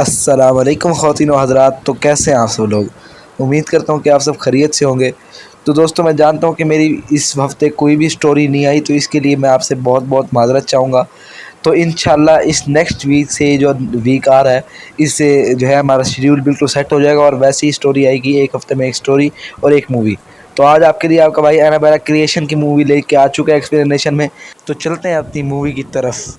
अस्सलाम वालेकुम ख़वातीन व हज़रात। तो कैसे हैं आप सब लोग? उम्मीद करता हूँ कि आप सब खैरियत से होंगे। तो दोस्तों, मैं जानता हूँ कि मेरी इस हफ़्ते कोई भी स्टोरी नहीं आई, तो इसके लिए मैं आपसे बहुत बहुत माज़रत चाहूँगा। तो इंशाल्लाह इस नेक्स्ट वीक से जो वीक आ रहा है, इससे जो है हमारा शेड्यूल बिल्कुल सेट हो जाएगा और वैसी ही स्टोरी आएगी, एक हफ़्ते में एक स्टोरी और एक मूवी। तो आज आपके लिए आपका भाई एनाबेला क्रिएशन की मूवी लेके आ चुका है एक्सप्लेनेशन में। तो चलते हैं अपनी मूवी की तरफ।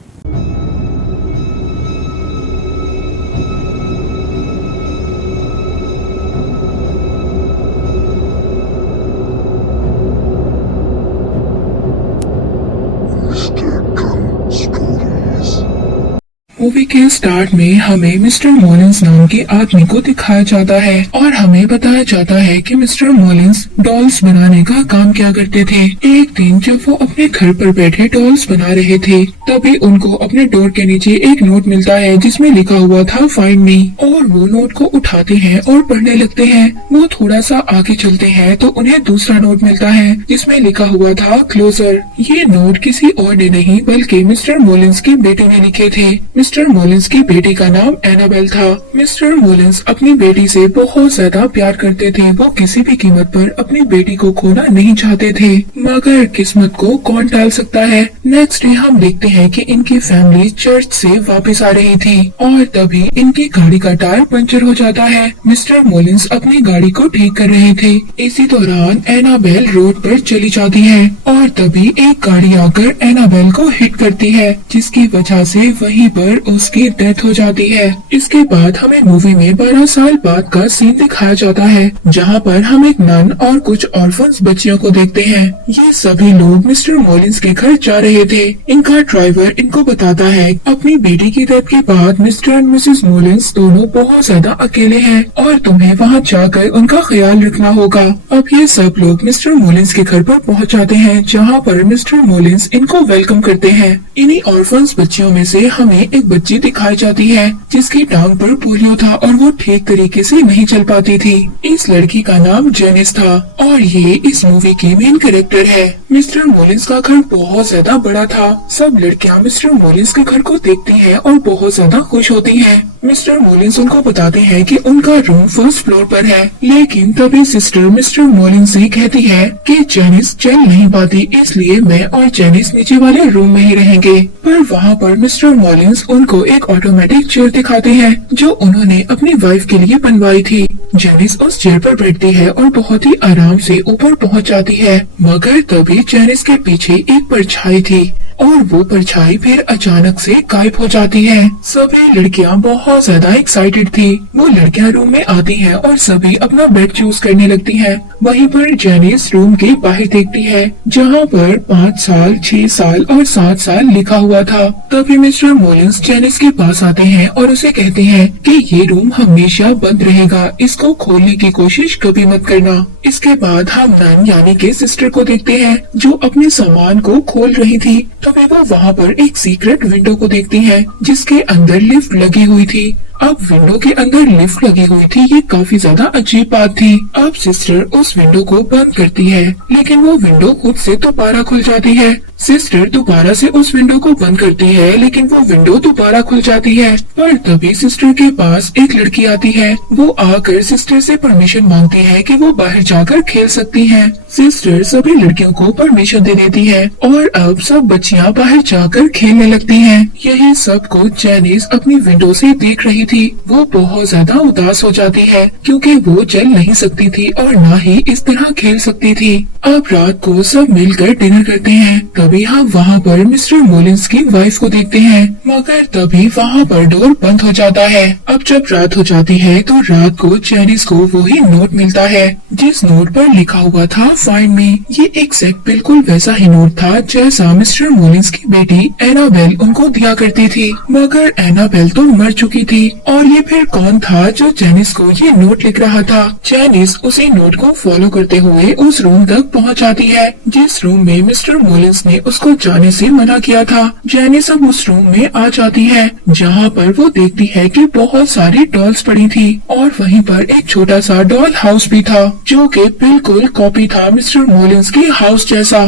मूवी के स्टार्ट में हमें मिस्टर मॉलिंस नाम के आदमी को दिखाया जाता है और हमें बताया जाता है कि मिस्टर मॉलिंस डॉल्स बनाने का काम किया करते थे। एक दिन जब वो अपने घर पर बैठे डॉल्स बना रहे थे, तभी उनको अपने डोर के नीचे एक नोट मिलता है जिसमें लिखा हुआ था फाइंड मी। और वो नोट को उठाते हैं और पढ़ने लगते हैं। वो थोड़ा सा आगे चलते हैं तो उन्हें दूसरा नोट मिलता है जिसमें लिखा हुआ था क्लोजर। ये नोट किसी और ने नहीं बल्कि मिस्टर मॉलिंस की बेटी ने लिखे थे। मिस्टर मॉलिंस की बेटी का नाम एनाबेल था। मिस्टर मॉलिंस अपनी बेटी से बहुत ज्यादा प्यार करते थे। वो किसी भी कीमत पर अपनी बेटी को खोना नहीं चाहते थे, मगर किस्मत को कौन टाल सकता है। नेक्स्ट डे हम देखते हैं कि इनकी फैमिली चर्च से वापस आ रही थी और तभी इनकी गाड़ी का टायर पंचर हो जाता है। मिस्टर मॉलिंस अपनी गाड़ी को ठीक कर रहे थे। इसी दौरान एनाबेल रोड पर चली जाती है और तभी एक गाड़ी आकर एनाबेल को हिट करती है, जिसकी वजह से वहीं पर उसकी डेथ हो जाती है। इसके बाद हमें मूवी में 12 साल बाद का सीन दिखाया जाता है, जहां पर हम एक नन और कुछ ऑर्फन्स बच्चियों को देखते हैं। ये सभी लोग मिस्टर मॉलिंस के घर जा रहे थे। इनका ड्राइवर इनको बताता है अपनी बेटी की डेथ के बाद मिस्टर एंड मिसेस मॉलिंस दोनों बहुत ज्यादा अकेले हैं और तुम्हें वहां जाकर उनका ख्याल रखना होगा। अब ये सब लोग मिस्टर मॉलिंस के घर पर पहुंच जाते हैं, जहां पर मिस्टर मॉलिंस इनको वेलकम करते हैं। इन्हीं ऑर्फन्स बच्चियों में से हमें एक बच्ची दिखाई जाती है जिसकी टांग पर पोलियो था और वो ठीक तरीके से नहीं चल पाती थी। इस लड़की का नाम जेनिस था और ये इस मूवी की मेन कैरेक्टर है। मिस्टर मॉलिंस का घर बहुत ज्यादा बड़ा था। सब लड़कियां मिस्टर मॉलिंस के घर को देखती हैं और बहुत ज्यादा खुश होती हैं। मिस्टर मॉलिंस उनको बताते हैं कि उनका रूम फर्स्ट फ्लोर पर है, लेकिन तभी सिस्टर मिस्टर मॉलिंस से कहती है कि जेनिस चल नहीं पाती, इसलिए मैं और जेनिस नीचे वाले रूम में ही रहेंगे। पर वहाँ पर मिस्टर मॉलिंस उनको एक ऑटोमेटिक चेयर दिखाते हैं जो उन्होंने अपनी वाइफ के लिए बनवाई थी। जेनिस उस चेयर पर बैठती है और बहुत ही आराम से ऊपर पहुँच जाती है, मगर तभी जेनिस के पीछे एक परछाई थी और वो परछाई फिर अचानक से गायब हो जाती है। सभी लड़कियां बहुत ज्यादा एक्साइटेड थी। वो लड़कियां रूम में आती हैं और सभी अपना बेड चूज करने लगती हैं। वहीं पर जेनिस रूम के बाहर देखती है, जहां पर 5 साल, 6 साल और 7 साल लिखा हुआ था। तभी मिस्टर मॉलिंस जेनिस के पास आते हैं और उसे कहते हैं कि ये रूम हमेशा बंद रहेगा, इसको खोलने की कोशिश कभी मत करना। इसके बाद हम नन यानी के सिस्टर को देखते हैं जो अपने सामान को खोल रही थी। तभी वो वहाँ पर एक सीक्रेट विंडो को देखती हैं जिसके अंदर लिफ्ट लगी हुई थी। अब विंडो के अंदर लिफ्ट लगी हुई थी, ये काफी ज्यादा अजीब बात थी। अब सिस्टर उस विंडो को बंद करती है, लेकिन वो विंडो खुद से दोबारा खुल जाती है। सिस्टर दोबारा से उस विंडो को बंद करती है, लेकिन वो विंडो दोबारा खुल जाती है। पर तभी सिस्टर के पास एक लड़की आती है। वो आकर सिस्टर से परमिशन मांगती है कि वो बाहर जाकर खेल सकती हैं। सिस्टर सभी लड़कियों को परमिशन दे देती है और अब सब बच्चियां बाहर जाकर खेलने लगती हैं। यही सब कुछ जेनिस अपनी विंडो से देख रही थी। वो बहुत ज्यादा उदास हो जाती है क्योंकि वो चल नहीं सकती थी और न ही इस तरह खेल सकती थी। अब रात को सब मिलकर डिनर करते हैं। तभी हम वहाँ पर मिस्टर मॉलिंस की वाइफ को देखते हैं, मगर तभी वहाँ पर डोर बंद हो जाता है। अब जब रात हो जाती है तो रात को जेनिस को वही नोट मिलता है जिस नोट पर लिखा हुआ था फाइंड मी। ये एग्जैक्ट बिल्कुल वैसा ही नोट था जैसा मिस्टर मॉलिंस की बेटी एनाबेल उनको दिया करती थी, मगर एनाबेल तो मर चुकी थी। और ये फिर कौन था जो जेनिस को ये नोट लिख रहा था? जेनिस उसी नोट को फॉलो करते हुए उस रूम तक पहुँच जाती है जिस रूम में मिस्टर मॉलिंस ने उसको जाने से मना किया था। जेनिस अब उस रूम में आ जाती है, जहाँ पर वो देखती है कि बहुत सारी डॉल्स पड़ी थी और वहीं पर एक छोटा सा डॉल हाउस भी था जो कि बिल्कुल कॉपी था मिस्टर मॉलिंस के हाउस जैसा।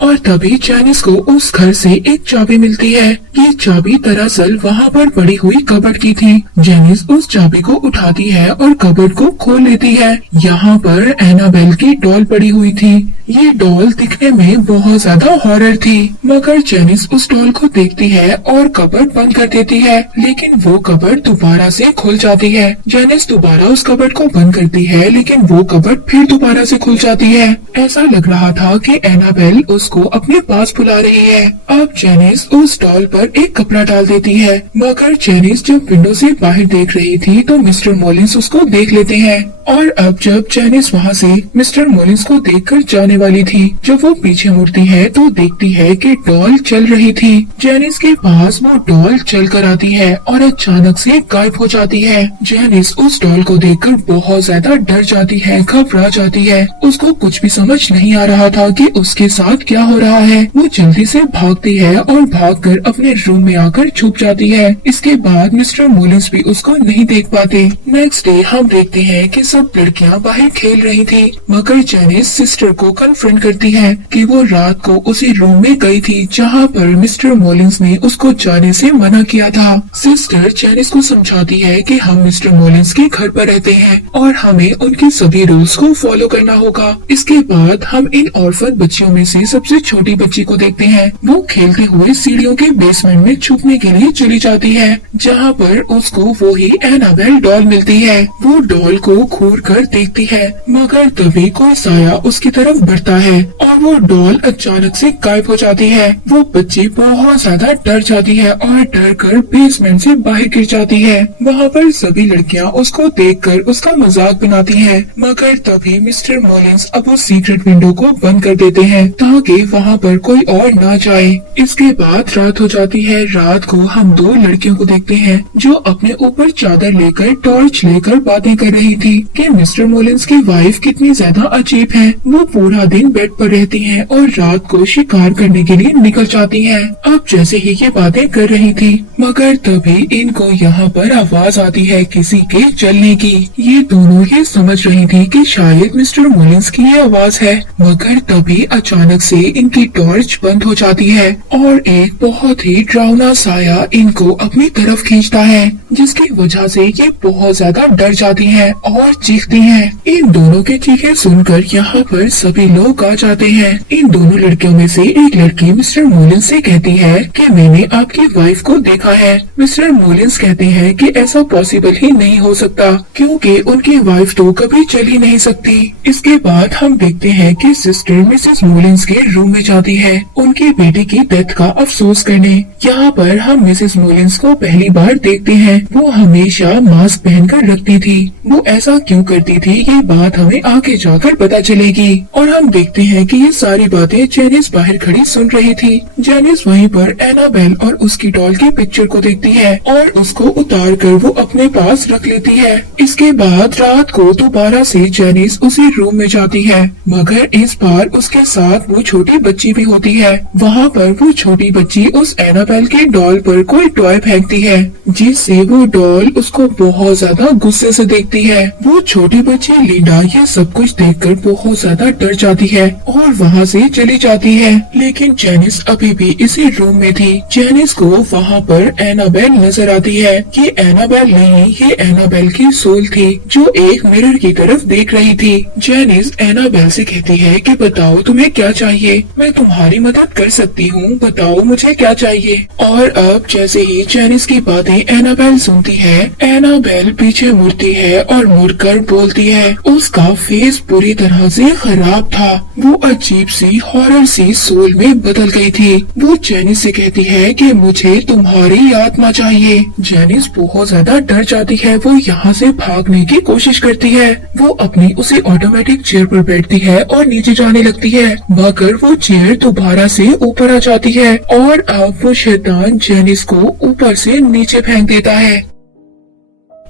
और तभी जैनिस को उस घर से एक चाबी मिलती है। ये चाबी दरअसल वहाँ पर पड़ी हुई कबर्ड की थी। जैनिस उस चाबी को उठाती है और कबर्ड को खोल लेती है। यहाँ पर एनाबेल की डॉल पड़ी हुई थी। ये डॉल दिखने में बहुत ज्यादा हॉरर थी, मगर जैनिस उस डॉल को देखती है और कबर्ड बंद कर देती है, लेकिन वो कबर्ड दोबारा से खुल जाती है। जैनिस दोबारा उस कबर्ड को बंद करती है, लेकिन वो कबर्ड फिर दोबारा से खुल जाती है। ऐसा लग रहा था कि एनाबेल उसको अपने पास बुला रही है। अब जैनिस उस डॉल पर एक कपड़ा डाल देती है, मगर जैनिस जब विंडो से बाहर देख रही थी तो मिस्टर मॉलिंस उसको देख लेते हैं। और अब जब जैनिस वहाँ से मिस्टर मॉलिंस को देखकर जाने वाली थी, जब वो पीछे मुड़ती है तो देखती है कि डॉल चल रही थी। जैनिस के पास वो डॉल चल कर आती है और अचानक से गायब हो जाती है। जैनिस उस डॉल को देखकर बहुत ज्यादा डर जाती है, घबरा जाती है। उसको कुछ भी समझ नहीं आ रहा था कि उसके साथ क्या हो रहा है। वो जल्दी से भागती है और भागकर अपने रूम में आकर छुप जाती है। इसके बाद मिस्टर मॉलिंस भी उसको नहीं देख पाते। नेक्स्ट डे हम देखते हैं कि सब लड़कियां बाहर खेल रही थी, मगर जैनिस सिस्टर को कन्फ्रंट करती है कि वो रात को उसी रूम में गई थी जहाँ पर मिस्टर मॉलिंस ने उसको जाने से मना किया था। सिस्टर जैनिस को समझाती है कि हम मिस्टर मॉलिंस के घर पर रहते हैं और हमें उनके सभी रूल्स को फॉलो करना होगा। इसके बाद हम इन ऑर्फन बच्चियों में से सबसे छोटी बच्ची को देखते हैं। वो खेलते हुए सीढ़ियों के बेसमेंट में छुपने के लिए चली जाती है, जहाँ पर उसको वो ही एनाबेल डॉल मिलती है। वो डॉल को घूर कर देखती है, मगर तभी कोई साया उसकी तरफ बढ़ता है और वो डॉल अचानक से गायब हो जाती है। वो बच्ची बहुत ज्यादा डर जाती है और डर कर बेसमेंट से बाहर गिर जाती है। वहाँ पर सभी लड़कियाँ उसको देखकर उसका मजाक बनाती हैं, मगर तभी मिस्टर मॉलिंस अब उस सीक्रेट विंडो को बंद कर देते हैं ताकि वहाँ पर कोई और ना जाए। इसके बाद रात हो जाती है। रात को हम दो लड़कियों को देखते हैं जो अपने ऊपर चादर लेकर टॉर्च लेकर बातें कर रही थी कि मिस्टर मॉलिंस की वाइफ कितनी ज्यादा अजीब है। वो पूरा दिन बेड पर रहती हैं और रात को शिकार करने के लिए निकल जाती हैं। अब जैसे ही ये बातें कर रही थी, मगर तभी इनको यहाँ पर आवाज आती है किसी के चलने की। ये दोनों ये समझ रही थी कि शायद मिस्टर मॉलिंस की ये आवाज है, मगर तभी अचानक से इनकी टॉर्च बंद हो जाती है और एक बहुत ही डरावना साया इनको अपनी तरफ खींचता है, जिसकी वजह से ये बहुत ज्यादा डर जाती हैं और चीखती हैं। इन दोनों के चीखें सुनकर यहाँ पर सभी लोग आ जाते हैं। इन दोनों लड़कियों में से एक लड़की मिस्टर मॉलिंस से कहती है कि मैंने आपकी वाइफ को देखा है। मिस्टर मॉलिंस कहते हैं कि ऐसा पॉसिबल ही नहीं हो सकता, क्योंकि उनकी वाइफ तो कभी चल ही नहीं सकती। इसके बाद हम देखते हैं कि सिस्टर मिसेस मॉलिंस के रूम में जाती है उनकी बेटी की डेथ का अफसोस करने। यहाँ पर हम मिसेस मॉलिंस को पहली बार देखते हैं। वो हमेशा मास्क पहनकर रखती थी। वो ऐसा क्यों करती थी ये बात हमें आगे जाकर पता चलेगी। और हम देखते हैं कि ये सारी बातें जैनिस बाहर खड़ी सुन रही थी। जैनिस वहीं पर एनाबेल और उसकी डॉल की पिक्चर को देखती है और उसको उतार कर वो अपने पास रख लेती है। इसके बाद रात को दोबारा से जैनिस उसी रूम में जाती है, मगर इस बार उसके साथ वो छोटी बच्ची भी होती है। वहाँ पर वो छोटी बच्ची उस एनाबेल के डॉल पर कोई टॉय फेंकती है, जिससे वो डॉल उसको बहुत ज्यादा गुस्से से देखती है। वो छोटी बच्ची लिंडा ये सब कुछ देखकर बहुत ज्यादा डर जाती है और वहाँ से चली जाती है, लेकिन जैनिस अभी भी इसी रूम में थी। जैनिस को वहाँ पर एनाबेल नजर आती है। ये एनाबेल नहीं, ये एनाबेल की सोल थी जो एक मिरर की तरफ देख रही थी। जैनिस एनाबेल से कहती है कि बताओ तुम्हें क्या चाहिए, मैं तुम्हारी मदद कर सकती हूँ, बताओ मुझे क्या चाहिए। और अब जैसे ही जैनिस की बातें एनाबेल सुनती है, एनाबेल पीछे मुड़ती है और मुड़कर बोलती है। उसका फेस पूरी तरह से खराब था। वो अजीब सी हॉरर सी सोल में बदल गई थी। वो जैनिस से कहती है कि मुझे तुम्हारी आत्मा चाहिए। जैनिस बहुत ज्यादा डर जाती है। वो यहाँ से भागने की कोशिश करती है। वो अपनी उसी ऑटोमेटिक चेयर पर बैठती है और नीचे जाने लगती है, मगर वो चेयर दोबारा से ऊपर आ जाती है और अब वो शैतान जैनिस को ऊपर से नीचे फेंक देता है।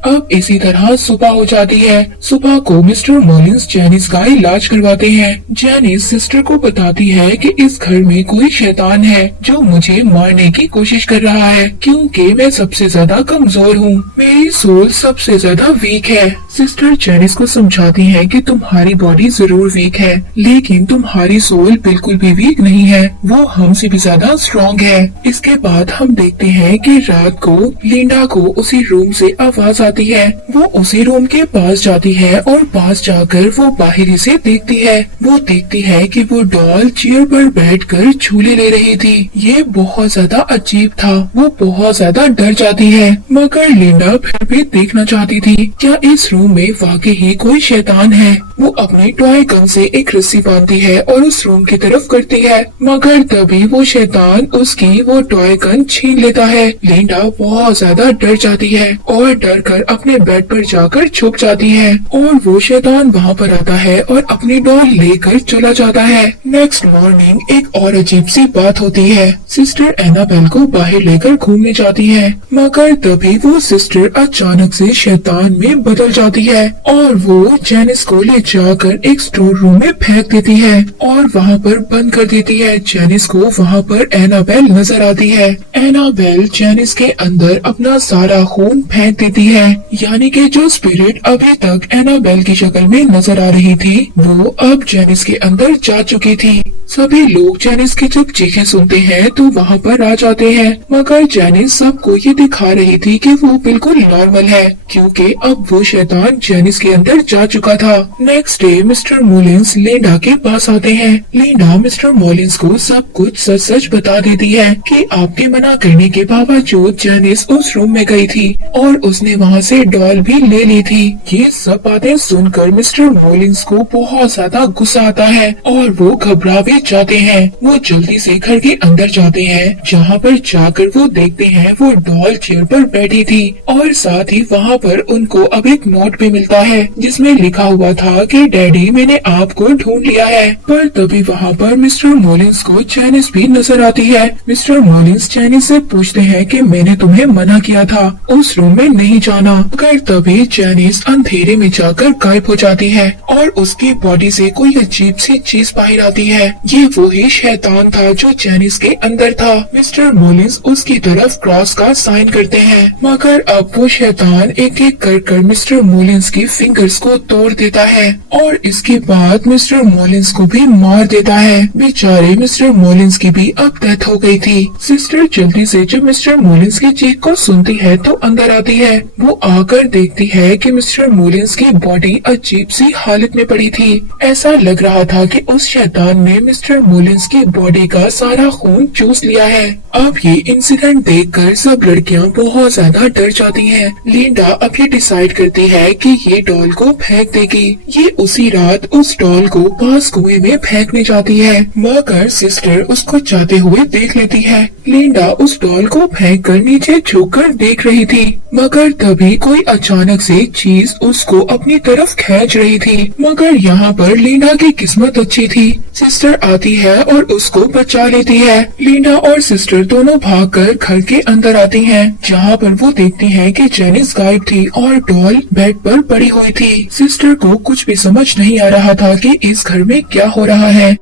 अब इसी तरह सुबह हो जाती है। सुबह को मिस्टर मॉलिंस जेनिस का इलाज करवाते हैं। जेनिस सिस्टर को बताती है कि इस घर में कोई शैतान है जो मुझे मारने की कोशिश कर रहा है, क्योंकि मैं सबसे ज्यादा कमजोर हूँ। मेरी सोल सबसे ज्यादा वीक है। सिस्टर जेनिस को समझाती है कि तुम्हारी बॉडी जरूर वीक है, लेकिन तुम्हारी सोल बिल्कुल भी वीक नहीं है, वो हमसे भी ज्यादा स्ट्रॉन्ग है। इसके बाद हम देखते हैं कि रात को लिंडा को उसी रूम से आवाज आती है। वो उसी रूम के पास जाती है और पास जाकर वो बाहर से देखती है। वो देखती है कि वो डॉल चेयर पर बैठकर झूले ले रही थी। ये बहुत ज्यादा अजीब था। वो बहुत ज्यादा डर जाती है, मगर लिंडा फिर भी देखना चाहती थी क्या इस रूम में वाकई ही कोई शैतान है। वो अपने टॉय गन से एक रस्सी बांधती है और उस रूम की तरफ करती है, मगर तभी वो शैतान उसकी वो टॉय गन छीन लेता है। लिंडा बहुत ज्यादा डर जाती है और डर कर अपने बेड पर जाकर छुप जाती है और वो शैतान वहाँ पर आता है और अपनी डॉल लेकर चला जाता है। नेक्स्ट मॉर्निंग एक और अजीब सी बात होती है। सिस्टर एनाबेल को बाहर लेकर घूमने जाती है, मगर तभी वो सिस्टर अचानक से शैतान में बदल जाती है और वो जेनिस को ले जाकर एक स्टोर रूम में फेंक देती है और वहाँ पर बंद कर देती है। जेनिस को वहाँ पर एनाबेल नजर आती है। एनाबेल जेनिस के अंदर अपना सारा खून फेंक देती है, यानी कि जो स्पिरिट अभी तक एनाबेल की शक्ल में नजर आ रही थी वो अब जेनिस के अंदर जा चुकी थी। सभी लोग जेनिस की जब चीखें सुनते हैं तो वहाँ पर आ जाते हैं, मगर जेनिस सबको ये दिखा रही थी कि वो बिल्कुल नॉर्मल है, क्योंकि अब वो शैतान जेनिस के अंदर जा चुका था। नेक्स्ट डे मिस्टर मॉलिंस लिंडा के पास आते हैं। लिंडा मिस्टर मॉलिंस को सब कुछ सच सच बता देती है कि आपके मना करने के बावजूद जेनिस उस रूम में गई थी और उसने वहाँ से डॉल भी ले ली थी। ये सब बातें सुनकर मिस्टर मॉलिंस को बहुत ज्यादा गुस्सा आता है और वो घबरा भी जाते हैं। वो जल्दी से घर के अंदर जाते हैं, जहाँ पर जाकर वो देखते हैं वो डॉल चेयर पर बैठी थी और साथ ही वहाँ पर उनको अब एक नोट भी मिलता है जिसमें लिखा हुआ था कि डैडी मैंने आपको ढूंढ लिया है। पर तभी वहाँ पर मिस्टर मॉलिंस को जेनिस भी नजर आती है। मिस्टर मॉलिंस जेनिस से पूछते हैं कि मैंने तुम्हें मना किया था उस रूम में नहीं जाना, मगर तभी जेनिस अंधेरे में जाकर गायब हो जाती है और उसकी बॉडी से कोई अजीब सी चीज बाहर आती है। ये वही शैतान था जो जेनिस के अंदर था। मिस्टर मॉलिंस उसकी तरफ क्रॉस का साइन करते हैं, मगर अब वो शैतान एक एक कर मिस्टर मॉलिंस की फिंगर्स को तोड़ देता है और इसके बाद मिस्टर मॉलिंस को भी मार देता है। बेचारे मिस्टर मॉलिंस की भी अब डेथ हो गई थी। सिस्टर जल्दी से जब मिस्टर मॉलिंस की चीख को सुनती है तो अंदर आती है। वो आकर देखती है कि मिस्टर मॉलिंस की बॉडी अजीब सी हालत में पड़ी थी। ऐसा लग रहा था कि उस शैतान ने मिस्टर मॉलिंस की बॉडी का सारा खून चूस लिया है। अब ये इंसिडेंट देखकर सब लड़कियां बहुत ज्यादा डर जाती हैं। लिंडा अब ये डिसाइड करती है कि ये डॉल को फेंक देगी। ये उसी रात उस डॉल को पास कुएं में फेंकने जाती है, मगर सिस्टर उसको जाते हुए देख लेती है। लिंडा उस डॉल को फेंक कर नीचे झुककर देख रही थी, मगर तभी कोई अचानक से चीज उसको अपनी तरफ खींच रही थी। मगर यहाँ पर लिंडा की किस्मत अच्छी थी। सिस्टर आती है और उसको बचा लेती है। लिंडा और सिस्टर दोनों भागकर घर के अंदर आती हैं, जहाँ पर वो देखती हैं कि जेनिस गायब थी और डॉल बेड पर पड़ी हुई थी। सिस्टर को कुछ भी समझ नहीं आ रहा था कि इस घर में क्या हो रहा है।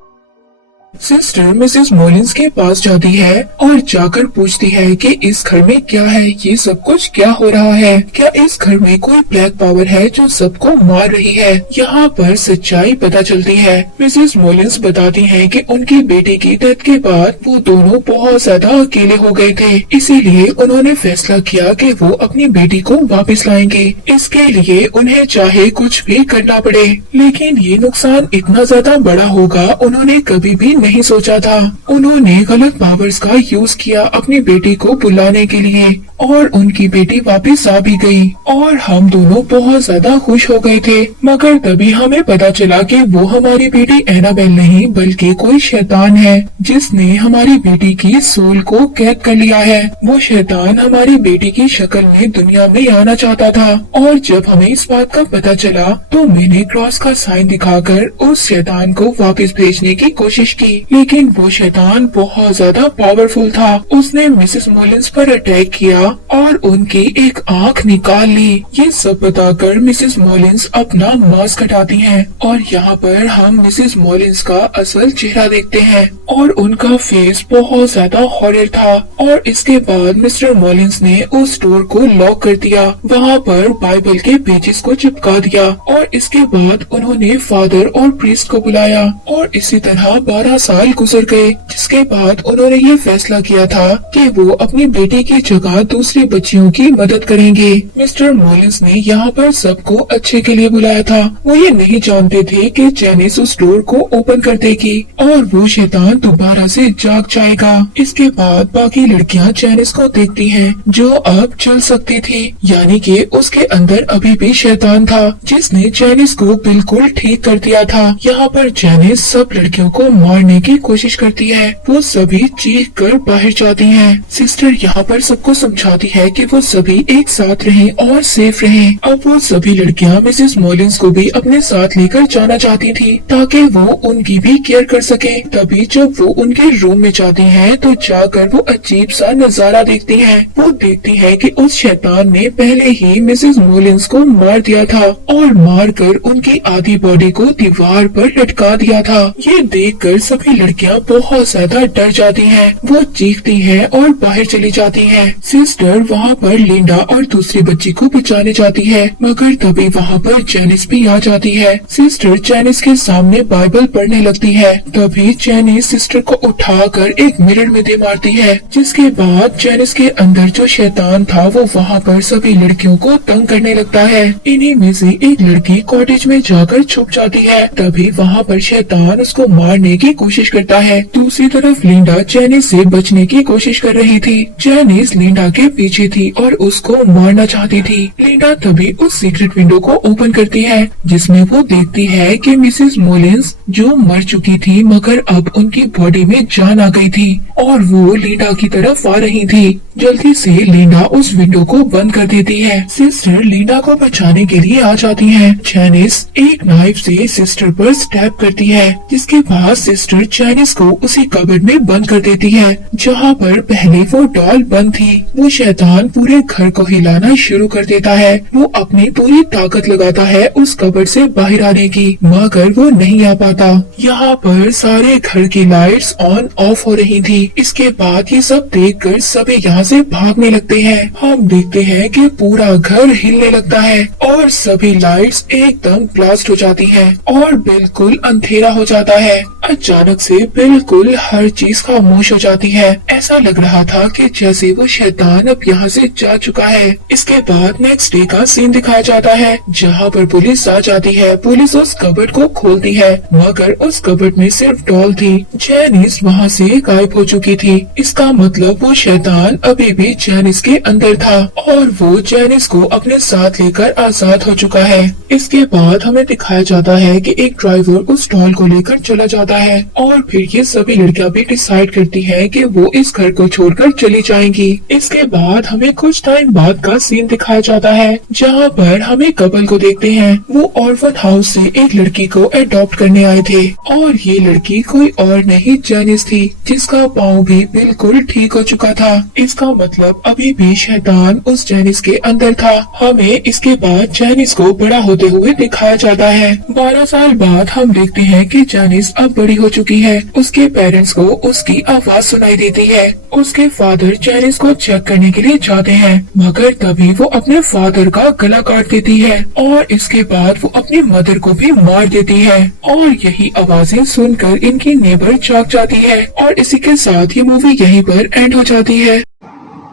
सिस्टर मिसेस मॉलिंस के पास जाती है और जाकर पूछती है कि इस घर में क्या है, ये सब कुछ क्या हो रहा है, क्या इस घर में कोई ब्लैक पावर है जो सबको मार रही है। यहाँ पर सच्चाई पता चलती है। मिसेस मॉलिंस बताती हैं कि उनकी बेटी की डेथ के बाद वो दोनों बहुत ज्यादा अकेले हो गए थे, इसीलिए उन्होंने फैसला किया कि वो अपनी बेटी को वापस लाएंगे। इसके लिए उन्हें चाहे कुछ भी करना पड़े, लेकिन ये नुकसान इतना ज्यादा बड़ा होगा उन्होंने कभी भी नहीं सोचा था। उन्होंने गलत पावर्स का यूज किया अपनी बेटी को बुलाने के लिए और उनकी बेटी वापस आ भी गई और हम दोनों बहुत ज्यादा खुश हो गए थे। मगर तभी हमें पता चला कि वो हमारी बेटी एनाबेल नहीं बल्कि कोई शैतान है जिसने हमारी बेटी की सोल को कैद कर लिया है। वो शैतान हमारी बेटी की शक्ल में दुनिया में आना चाहता था और जब हमें इस बात का पता चला तो मैंने क्रॉस का साइन दिखाकर उस शैतान को वापस भेजने की कोशिश की, लेकिन वो शैतान बहुत ज्यादा पावरफुल था। उसने मिसेस मॉलिंस पर अटैक किया और उनकी एक आंख निकाल ली। ये सब बताकर मिसेस मॉलिंस अपना मास्क हटाती हैं और यहाँ पर हम मिसेस मॉलिंस का असल चेहरा देखते हैं और उनका फेस बहुत ज्यादा हॉरर था। और इसके बाद मिस्टर मॉलिंस ने उस डोर को लॉक कर दिया, वहाँ पर बाइबल के पेजेस को चिपका दिया और इसके बाद उन्होंने फादर और प्रीस्ट को बुलाया और इसी तरह 12 साल गुजर गए, जिसके बाद उन्होंने ये फैसला किया था कि वो अपनी बेटी की जगह दूसरी बच्चियों की मदद करेंगे। मिस्टर मॉलिंस ने यहाँ पर सबको अच्छे के लिए बुलाया था। वो ये नहीं जानते थे कि जेनिस उस डोर को ओपन कर देगी और वो शैतान दोबारा से जाग जाएगा। इसके बाद बाकी लड़कियाँ जेनिस को देखती हैं जो अब चल सकती थी, यानी कि उसके अंदर अभी भी शैतान था जिसने जेनिस को बिल्कुल ठीक कर दिया था। यहाँ पर जेनिस सब लड़कियों को मारने की कोशिश करती है। वो सभी चीख कर बाहर जाती हैं। सिस्टर यहाँ पर सबको समझाती है कि वो सभी एक साथ रहें और सेफ रहें। अब वो सभी लड़कियाँ मिसेस मॉलिंस को भी अपने साथ लेकर जाना चाहती थी ताकि वो उनकी भी केयर कर सके। तभी जब वो उनके रूम में जाती हैं तो जाकर वो अजीब सा नजारा देखती हैं। वो देखती है कि उस शैतान ने पहले ही मिसेस मॉलिंस को मार दिया था और मारकर उनकी आधी बॉडी को दीवार पर लटका दिया था। ये देखकर सभी लड़कियां बहुत ज्यादा डर जाती हैं। वो चीखती हैं और बाहर चली जाती हैं। सिस्टर वहाँ पर लिंडा और दूसरी बच्ची को बचाने जाती है, मगर तभी वहाँ पर जेनिस भी आ जाती है। सिस्टर जेनिस के सामने बाइबल पढ़ने लगती है। तभी जेनिस सिस्टर को उठाकर एक मिरर में दे मारती है, जिसके बाद जेनिस के अंदर जो शैतान था वो वहाँ पर सभी लड़कियों को तंग करने लगता है। इन्हीं में से एक लड़की कॉटेज में जाकर छुप जाती है। तभी वहाँ पर शैतान उसको मारने की कोशिश करता है। दूसरी तरफ लिंडा जेनिस से बचने की कोशिश कर रही थी। जेनिस लिंडा के पीछे थी और उसको मारना चाहती थी। लिंडा तभी उस सीक्रेट विंडो को ओपन करती है, जिसमें वो देखती है कि मिसेस मॉलिंस जो मर चुकी थी मगर अब उनकी बॉडी में जान आ गई थी और वो लिंडा की तरफ आ रही थी। जल्दी से लिंडा उस विंडो को बंद कर देती है। सिस्टर लिंडा को बचाने के लिए आ जाती है। जेनिस एक नाइफ से सिस्टर पर स्टैब करती है, जिसके बाद सिस्टर जेनिस को उसी कबर्ड में बंद कर देती है जहाँ पर पहले वो डॉल बंद थी। वो शैतान पूरे घर को हिलाना शुरू कर देता है। वो अपनी पूरी ताकत लगाता है उस कबर्ड से बाहर आने की, मगर वो नहीं आ पाता। यहाँ पर सारे घर की लाइट्स ऑन ऑफ हो रही थी। इसके बाद ये सब देखकर सभी यहाँ से भागने लगते हैं। हम देखते हैं कि पूरा घर हिलने लगता है और सभी लाइट्स एकदम ब्लास्ट हो जाती हैं और बिल्कुल अंधेरा हो जाता है। अचानक से बिल्कुल हर चीज खामोश हो जाती है। ऐसा लग रहा था कि जैसे वो शैतान अब यहाँ से जा चुका है। इसके बाद नेक्स्ट डे का सीन दिखाया जाता है, जहाँ पर पुलिस आ जाती है। पुलिस उस कबर्ड को खोलती है, मगर उस कबर्ड में सिर्फ डॉल थी। जेनिस वहाँ से गायब हो चुकी थी। इसका मतलब वो शैतान अभी भी जेनिस के अंदर था और वो जेनिस को अपने साथ लेकर आजाद हो चुका है। इसके बाद हमें दिखाया जाता है कि एक ड्राइवर उस डॉल को लेकर चला जाता है और फिर ये सभी लड़कियां भी डिसाइड करती हैं कि वो इस घर को छोड़कर चली जाएंगी। इसके बाद हमें कुछ टाइम बाद का सीन दिखाया जाता है, जहाँ पर हमें कपल को देखते हैं। वो ऑर्फन हाउस से एक लड़की को अडॉप्ट करने आए थे और ये लड़की कोई और नहीं जेनिस थी, जिसका पाँव भी बिल्कुल ठीक हो चुका था। इसका मतलब अभी भी शैतान उस जेनिस के अंदर था। हमें इसके बाद जेनिस को बड़ा होते हुए दिखाया जाता है। 12 साल बाद हम देखते हैं कि जेनिस अब बड़ी हो चुकी है। उसके पेरेंट्स को उसकी आवाज सुनाई देती है। उसके फादर जेनिस को चेक करने के लिए जाते हैं, मगर तभी वो अपने फादर का गला काट देती है और इसके बाद वो अपनी मदर को भी मार देती है और यही आवाजें सुनकर इनकी नेबर जाग जाती है और इसी के साथ ये मूवी यहीं पर एंड हो जाती है।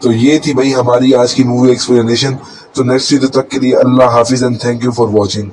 तो ये थी भाई हमारी आज की मूवी एक्सप्लेनेशन। तो नेक्स्ट वीडियो तक के लिए अल्लाह हाफिज and thank you for watching.